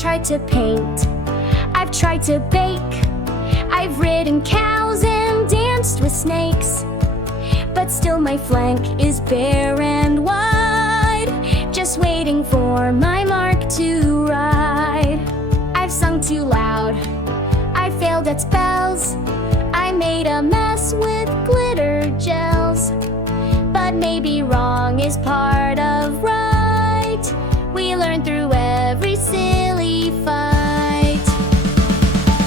tried to paint, I've tried to bake, I've ridden cows and danced with snakes. But still my flank is bare and wide, just waiting for my mark to ride. I've sung too loud, I failed at spells, I made a mess with glitter gels. But maybe wrong is part of right, we learn through every silly fight.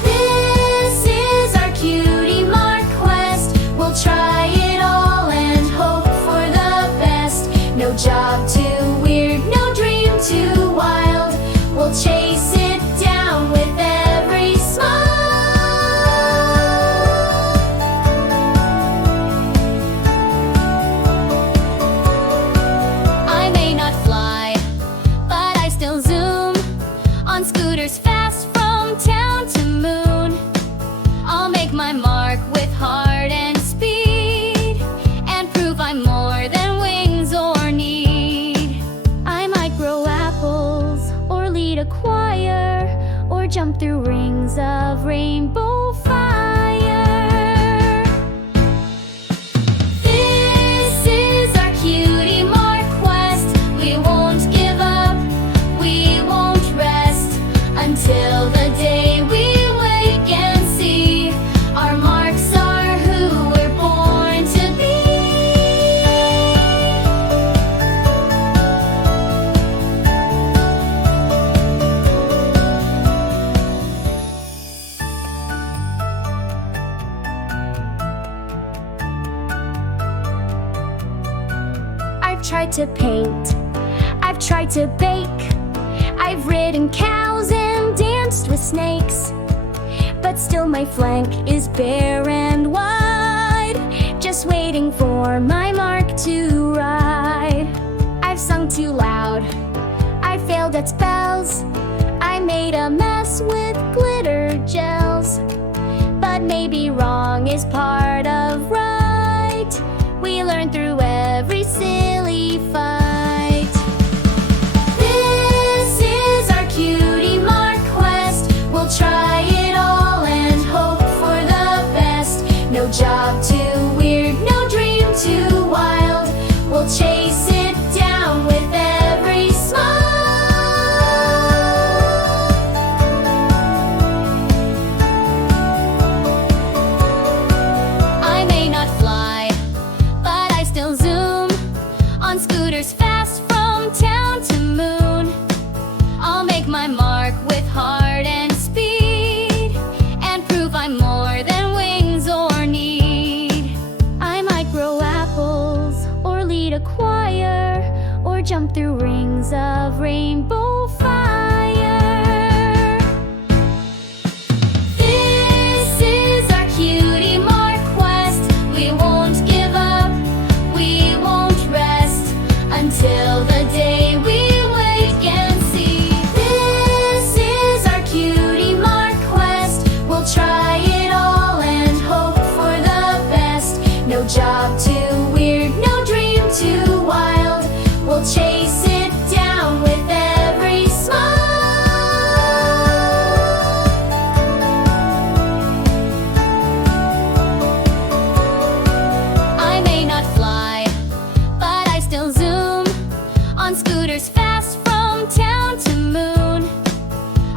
This is our cutie mark quest, we'll try it all and hope for the best. No job too weird, no dream too wild, we'll chase it down with every smile. I may not fly, but I still zoom on scooters fast from town to moon. I'll make my mark with heart and speed, and prove I'm more than wings or need. I might grow apples, or lead a choir, or jump through rings of rainbow fire. This is our cutie mark quest, we won't give up, we won't rest, until the day we wake and see our marks are who we're born to be. I've tried to paint, I've tried to bake, I've ridden cows and danced with snakes. But still my flank is bare and wide, just waiting for my mark to ride. I've sung too loud, I failed at spells, I made a mess with glitter gels. But maybe wrong is part of right, we learn through every silly fight. This is our cutie mark quest, we'll try it all and hope for the best. No job too weird, no dream too wild, we'll chase it down with every smile. I may not fly, but I still zoom on scooters fast from town to moon. I'll make my mark with heart and speed, and prove I'm more than wings or need. I might grow apples, or lead a choir, or jump through rings of rainbow fire. This is our cutie mark quest, we won't give up, we won't rest, until the day we wake and see our marks are who we're born to be. I may not fly, but I still zoom on scooters fast from town to moon. I'll make my mark with heart and speed, and prove I'm more than wings or need. I might grow apples, or lead a choir, or jump through rings of rainbow fire. This is our cutie mark quest, we won't give up, we won't rest, until the day we wake and see. This is our cutie mark quest, we'll try it all and hope for the best. No job too weird, no dream too wild, we'll chase it down with every smile. I may not fly, but I still zoom on scooters fast from town to moon.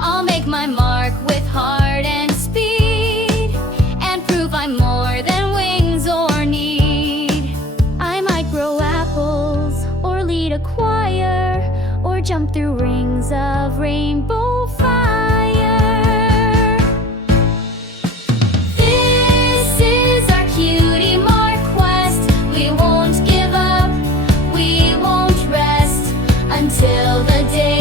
I'll make my mark with heart and speed, and prove I'm more than wings or need. I might grow apples, or lead a choir, or jump through rings of rainbow fire. This is our cutie mark quest, we won't give up, we won't rest, until the day